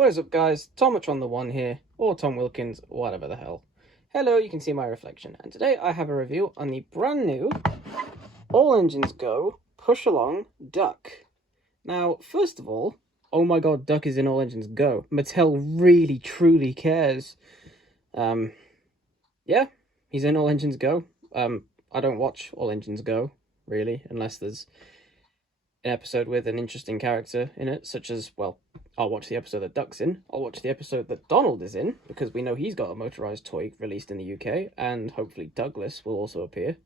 What is up, guys? Tomatron the One here, or Tom Wilkins, whatever the hell. Hello, you can see my reflection, and today I have a review on the brand new All Engines Go Push Along Duck. Now, first of all, oh my god, Duck is in All Engines Go. Mattel really, truly cares. Yeah, he's in All Engines Go. I don't watch All Engines Go, really, unless there's an episode with an interesting character in it, such as, well, I'll watch the episode that Duck's in, I'll watch the episode that Donald is in, because we know he's got a motorized toy released in the UK, and hopefully Douglas will also appear.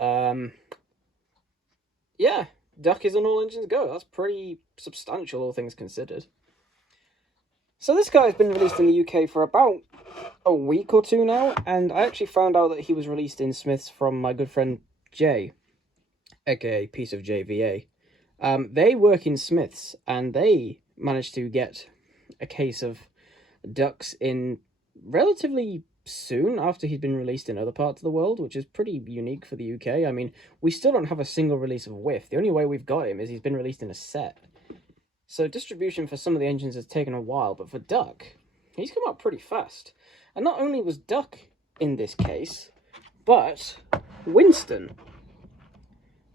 Yeah, Duck is on All Engines Go. That's pretty substantial, all things considered. So this guy's been released in the UK for about a week or two now, and I actually found out that he was released in Smiths from my good friend Jay, aka Piece of JVA. They work in Smiths, and they managed to get a case of ducks in relatively soon after he'd been released in other parts of the world, which is pretty unique for the UK. I mean, we still don't have a single release of Whiff. The only way we've got him is he's been released in a set. So distribution for some of the engines has taken a while, but for Duck, he's come out pretty fast. And not only was Duck in this case, but Winston,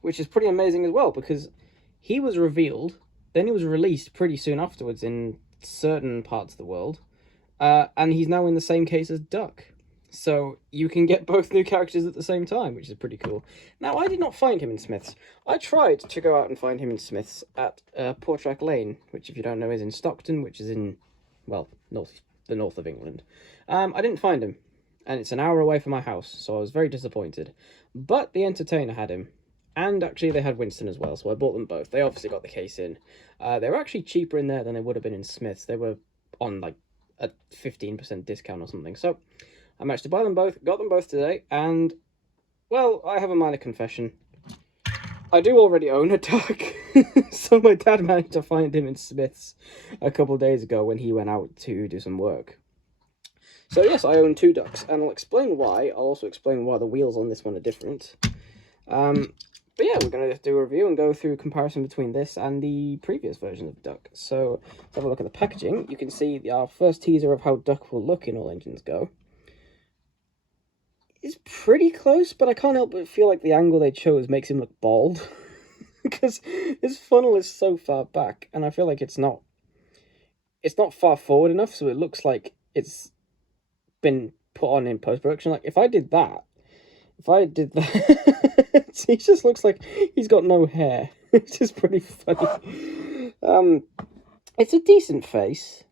which is pretty amazing as well, because he was revealed, then he was released pretty soon afterwards in certain parts of the world, and he's now in the same case as Duck. So you can get both new characters at the same time, which is pretty cool. Now, I did not find him in Smiths. I tried to go out and find him in Smiths at Portrack Lane, which, if you don't know, is in Stockton, which is in, well, the north of England. I didn't find him, and it's an hour away from my house, so I was very disappointed. But the Entertainer had him. And actually, they had Winston as well, so I bought them both. They obviously got the case in. They were actually cheaper in there than they would have been in Smiths. They were on, like, a 15% discount or something. So I managed to buy them both, got them both today, and, well, I have a minor confession. I do already own a duck, so my dad managed to find him in Smiths a couple of days ago when he went out to do some work. So yes, I own two ducks, and I'll explain why. I'll also explain why the wheels on this one are different. But yeah, we're going to do a review and go through a comparison between this and the previous version of Duck. So, let's have a look at the packaging. You can see our first teaser of how Duck will look in All Engines Go. It's pretty close, but I can't help but feel like the angle they chose makes him look bald. Because his funnel is so far back, and I feel like it's not far forward enough, so it looks like it's been put on in post-production. Like, if I did that, he just looks like he's got no hair, which is pretty funny. It's a decent face.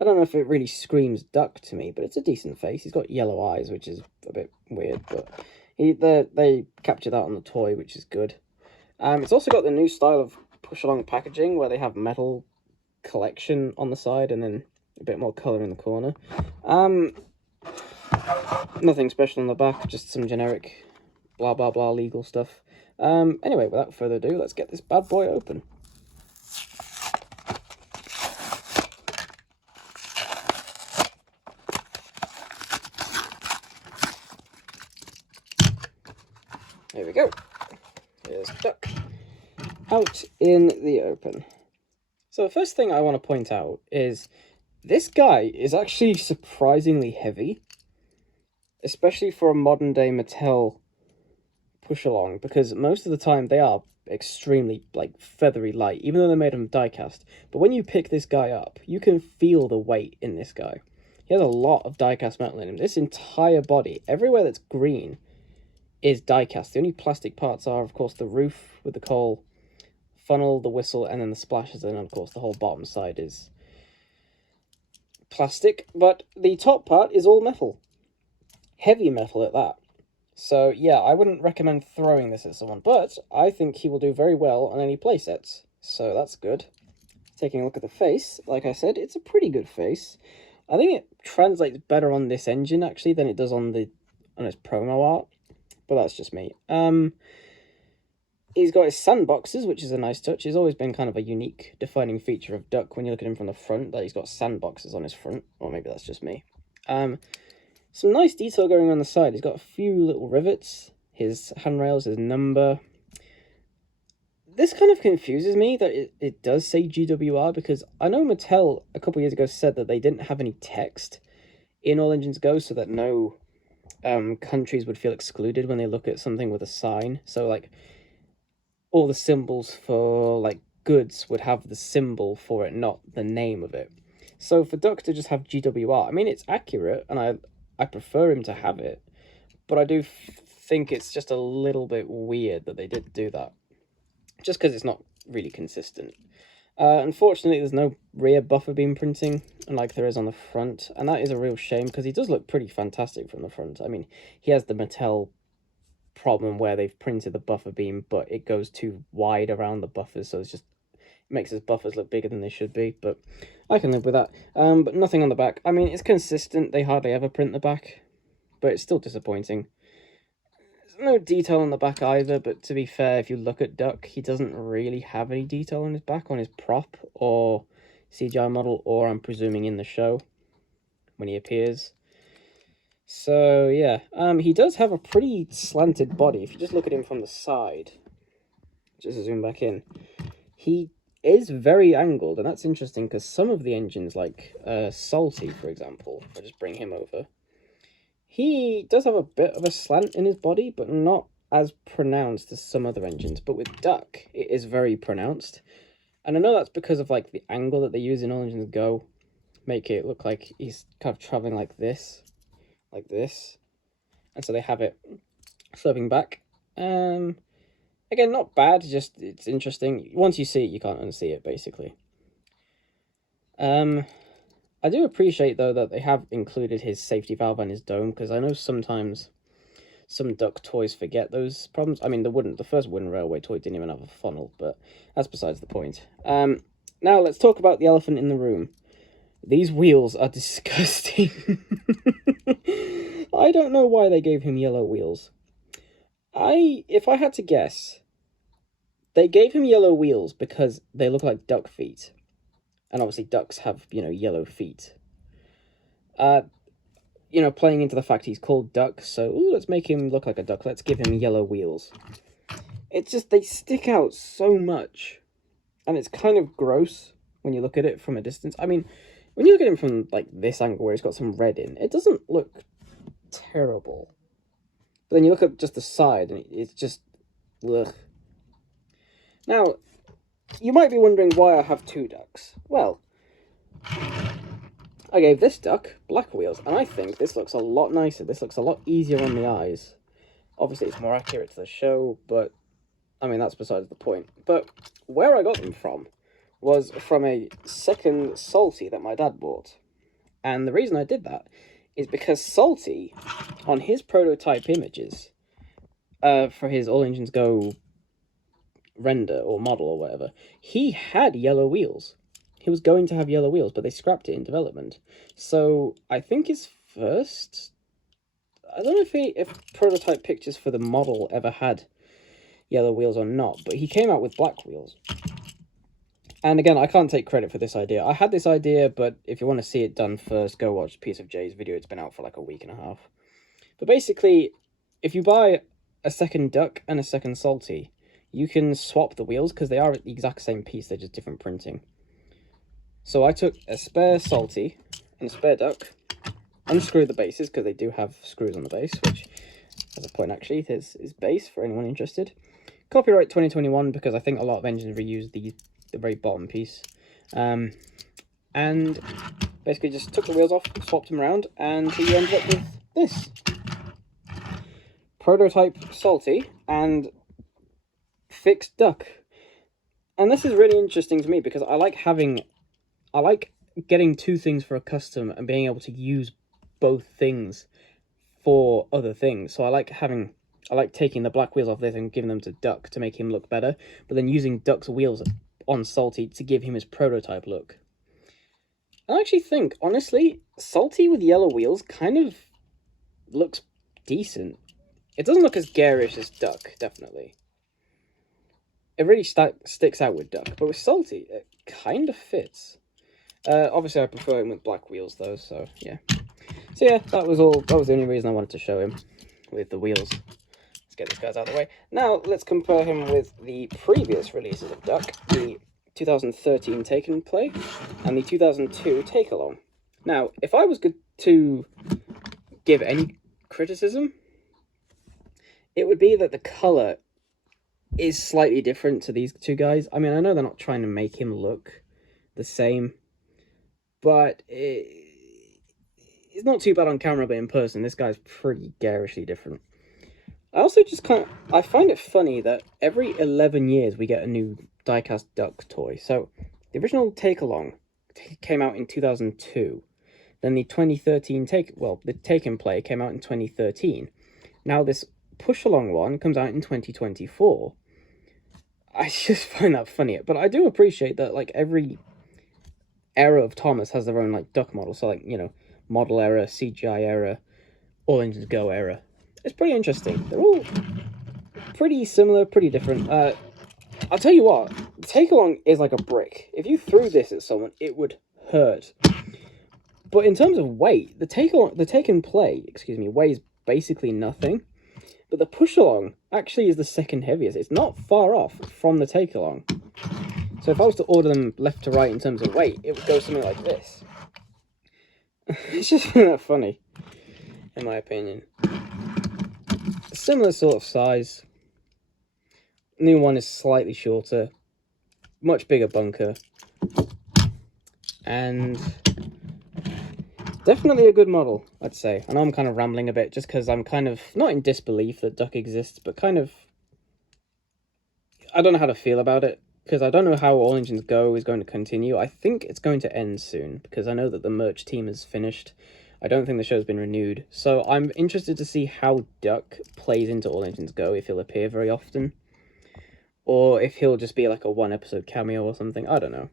I don't know if it really screams Duck to me, but it's a decent face. He's got yellow eyes, which is a bit weird, but they capture that on the toy, which is good. It's also got the new style of push-along packaging, where they have metal collection on the side and then a bit more colour in the corner. Nothing special on the back, just some generic blah blah blah legal stuff. Anyway, without further ado, let's get this bad boy open. Here we go. Here's Duck out in the open. So the first thing I want to point out is this guy is actually surprisingly heavy, especially for a modern day Mattel push along, because most of the time they are extremely, like, feathery light, even though they made them die-cast. But when you pick this guy up, you can feel the weight in this guy. He has a lot of die-cast metal in him. This entire body, everywhere that's green, is die-cast. The only plastic parts are, of course, the roof with the coal, funnel, the whistle, and then the splashes, and of course the whole bottom side is plastic, but the top part is all metal. Heavy metal at that. So yeah, I wouldn't recommend throwing this at someone, but I think he will do very well on any playsets, so that's good. Taking a look at the face, like I said, it's a pretty good face. I think it translates better on this engine, actually, than it does on his promo art, but that's just me. He's got his sandboxes, which is a nice touch. He's always been kind of a unique, defining feature of Duck when you look at him from the front, that he's got sandboxes on his front, or maybe that's just me. Some nice detail going on the side. He's got a few little rivets, his handrails, his number. this kind of confuses me that it does say GWR, because I know Mattel a couple years ago said that they didn't have any text in All Engines Go, so that no countries would feel excluded when they look at something with a sign. So like all the symbols for like goods would have the symbol for it, not the name of it. So for Duck to just have GWR, I mean, it's accurate, and I prefer him to have it, but I do think it's just a little bit weird that they did do that, just because it's not really consistent. Unfortunately, there's no rear buffer beam printing, unlike there is on the front, and that is a real shame, because he does look pretty fantastic from the front. I mean, he has the Mattel problem where they've printed the buffer beam, but it goes too wide around the buffers, so it makes his buffers look bigger than they should be, but I can live with that. But nothing on the back. I mean, it's consistent, they hardly ever print the back, but it's still disappointing. There's no detail on the back either, but to be fair, if you look at Duck, he doesn't really have any detail on his back, on his prop or CGI model, or I'm presuming in the show when he appears. So yeah, he does have a pretty slanted body. If you just look at him from the side, just to zoom back in, he is very angled, and that's interesting because some of the engines, like Salty, for example, if I just bring him over, he does have a bit of a slant in his body, but not as pronounced as some other engines. But with Duck, it is very pronounced, and I know that's because of like the angle that they use in All Engines Go, make it look like he's kind of traveling like this, and so they have it sloping back. Again, not bad, just it's interesting. Once you see it, you can't unsee it, basically. I do appreciate, though, that they have included his safety valve and his dome, because I know sometimes some Duck toys forget those problems. I mean, the first Wooden Railway toy didn't even have a funnel, but that's besides the point. Now, let's talk about the elephant in the room. These wheels are disgusting. I don't know why they gave him yellow wheels. If I had to guess, they gave him yellow wheels because they look like duck feet. And obviously ducks have, yellow feet. Playing into the fact he's called Duck, so let's make him look like a duck. Let's give him yellow wheels. It's just, they stick out so much. And it's kind of gross when you look at it from a distance. I mean, when you look at him from, like, this angle where he's got some red in, it doesn't look terrible. But then you look at just the side, and it's just, ugh. Now, you might be wondering why I have two ducks. Well, I gave this duck black wheels, and I think this looks a lot nicer. This looks a lot easier on the eyes. Obviously, it's more accurate to the show, but, I mean, that's besides the point. But where I got them from was from a second Salty that my dad bought. And the reason I did that is because Salty, on his prototype images, for his All Engines Go render or model or whatever, he had yellow wheels. He was going to have yellow wheels, but they scrapped it in development. So I think his first, I don't know if prototype pictures for the model ever had yellow wheels or not, but he came out with black wheels. And again, I can't take credit for this idea. I had this idea, but if you want to see it done first, go watch Piece of J's video. It's been out for like a week and a half. But basically, if you buy a second Duck and a second Salty, you can swap the wheels because they are the exact same piece, they're just different printing. So I took a spare Salty and a spare Duck, unscrewed the bases because they do have screws on the base, which, as a point actually, is base for anyone interested. Copyright 2021 because I think a lot of engines reuse the very bottom piece. And basically just took the wheels off, swapped them around, and he ended up with this. Prototype Salty and fixed Duck. And this is really interesting to me because I like getting two things for a custom and being able to use both things for other things. So I like taking the black wheels off this and giving them to Duck to make him look better, but then using Duck's wheels on Salty to give him his prototype look. I actually think, honestly, Salty with yellow wheels kind of looks decent. It doesn't look as garish as Duck, definitely. It really sticks out with Duck, but with Salty, it kind of fits. Obviously, I prefer him with black wheels, though, so yeah. So yeah, that was the only reason I wanted to show him with the wheels. Let's get this guy out of the way. Now, let's compare him with the previous releases of Duck, the 2013 Take and Play, and the 2002 Take Along. Now, if I was to give any criticism, it would be that the colour is slightly different to these two guys. I mean, I know they're not trying to make him look the same, but it's not too bad on camera, but in person, this guy's pretty garishly different. I also just I find it funny that every 11 years we get a new diecast Duck toy. So, the original Take-Along came out in 2002. Then the 2013 the Take and Play came out in 2013. Now this Push-Along one comes out in 2024. I just find that funny. But I do appreciate that, like, every era of Thomas has their own, like, Duck model. So, like, you know, model era, CGI era, All Engines Go era. It's pretty interesting. They're all pretty similar, pretty different. I'll tell you what, the Take-Along is like a brick. If you threw this at someone, it would hurt. But in terms of weight, the Take and Play, weighs basically nothing. But the Push-Along actually is the second heaviest. It's not far off from the Take-Along. So if I was to order them left to right in terms of weight, it would go something like this. It's just that funny, in my opinion. Similar sort of size. New one is slightly shorter, much bigger bunker, and definitely a good model, I'd say. I know I'm kind of rambling a bit just because I'm kind of not in disbelief that Duck exists, but kind of, I don't know how to feel about it, because I don't know how All Engines Go is going to continue. I think it's going to end soon, because I know that the merch team is finished. I don't think the show's been renewed, so I'm interested to see how Duck plays into All Engines Go, if he'll appear very often, or if he'll just be like a one-episode cameo or something. I don't know.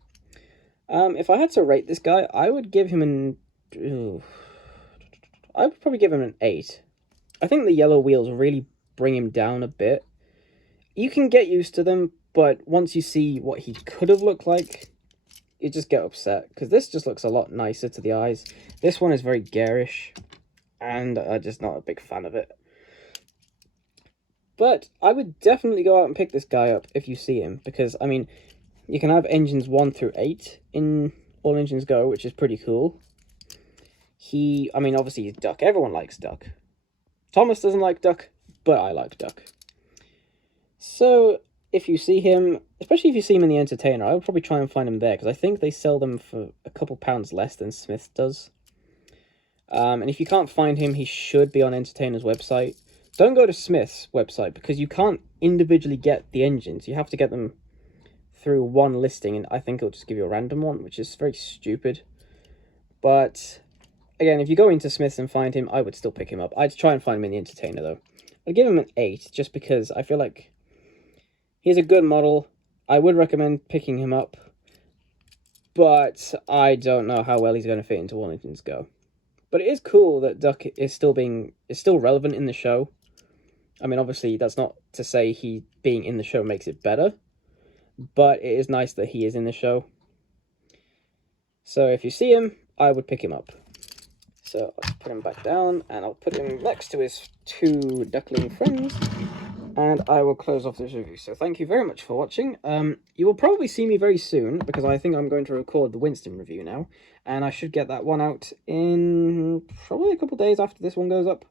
If I had to rate this guy, I would give him I would probably give him an 8. I think the yellow wheels really bring him down a bit. You can get used to them, but once you see what he could have looked like, you just get upset, because this just looks a lot nicer to the eyes. This one is very garish, and I'm just not a big fan of it. But I would definitely go out and pick this guy up if you see him, because, I mean, you can have engines 1 through 8 in All Engines Go, which is pretty cool. I mean, obviously he's Duck. Everyone likes Duck. Thomas doesn't like Duck, but I like Duck. So, if you see him, especially if you see him in the Entertainer, I would probably try and find him there, because I think they sell them for a couple pounds less than Smith does. And if you can't find him, he should be on Entertainer's website. Don't go to Smith's website, because you can't individually get the engines. You have to get them through one listing, and I think it'll just give you a random one, which is very stupid. But, again, if you go into Smith's and find him, I would still pick him up. I'd try and find him in the Entertainer, though. I'd give him an 8, just because I feel like he's a good model. I would recommend picking him up, but I don't know how well he's going to fit into All Engines Go. But it is cool that Duck is still relevant in the show. I mean, obviously, that's not to say he being in the show makes it better, but it is nice that he is in the show. So if you see him, I would pick him up. So I'll put him back down, and I'll put him next to his 2 duckling friends, and I will close off this review. So thank you very much for watching. You will probably see me very soon, because I think I'm going to record the Winston review now, and I should get that one out in probably a couple days after this one goes up,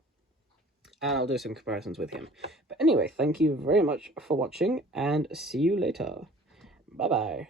and I'll do some comparisons with him. But anyway, thank you very much for watching, and see you later. Bye-bye.